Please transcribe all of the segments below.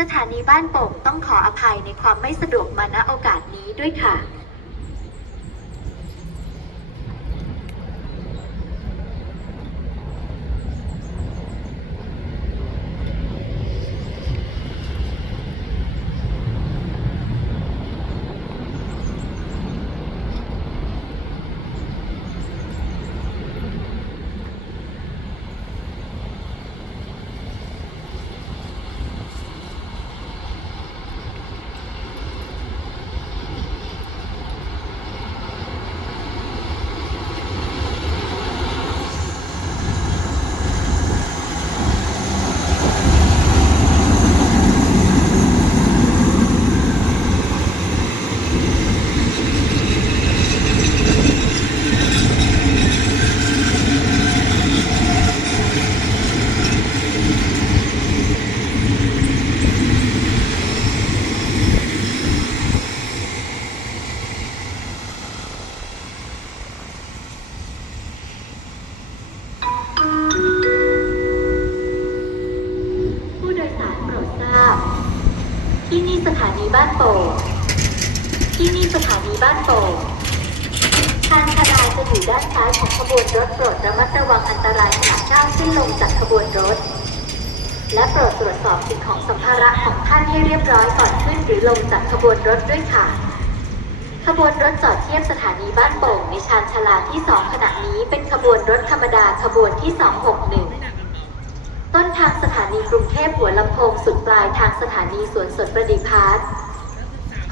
สถานีบ้านโป่งต้องขออภัยในความไม่สะดวกมาณโอกาสนี้ด้วยค่ะ ผู้โดยสารโปรดทราบ ที่นี่สถานีบ้านโป่งที่นี่สถานีบ้านโป่งทางคณาจะอยู่ด้านซ้ายของขบวนรถโปรดระมัดระวังอันตรายขณะก้าวขึ้นลงจากขบวนรถ และโปรดตรวจสอบสิ่งของสัมภาระของท่านให้เรียบร้อยก่อนขึ้นหรือลงจากขบวนรถด้วยค่ะ ขบวนรถจอดเทียบสถานีบ้านโป่งในชานชาลาที่ 2 ขณะนี้เป็นขบวนรถธรรมดาขบวนที่ 261 ต้นทางสถานีกรุงเทพหัวลำโพงสุดปลายทางสถานีสวนสดประดิพาร์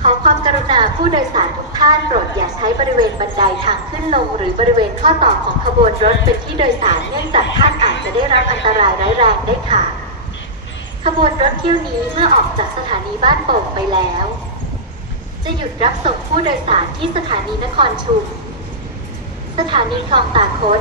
ขอความกรุณาผู้โดยสารทุกท่านโปรดอย่าใช้บริเวณบันไดทางขึ้นลง หรือบริเวณข้อต่อของขบวนรถเป็นที่โดยสารเนื่องจากท่านอาจจะได้รับอันตรายร้ายแรงได้ค่ะ ขบวนรถเที่ยวนี้เมื่อออกจากสถานีบ้านโป่งไปแล้ว จะหยุดรับส่งผู้โดยสารที่สถานีนครชุม สถานีคลองตาคด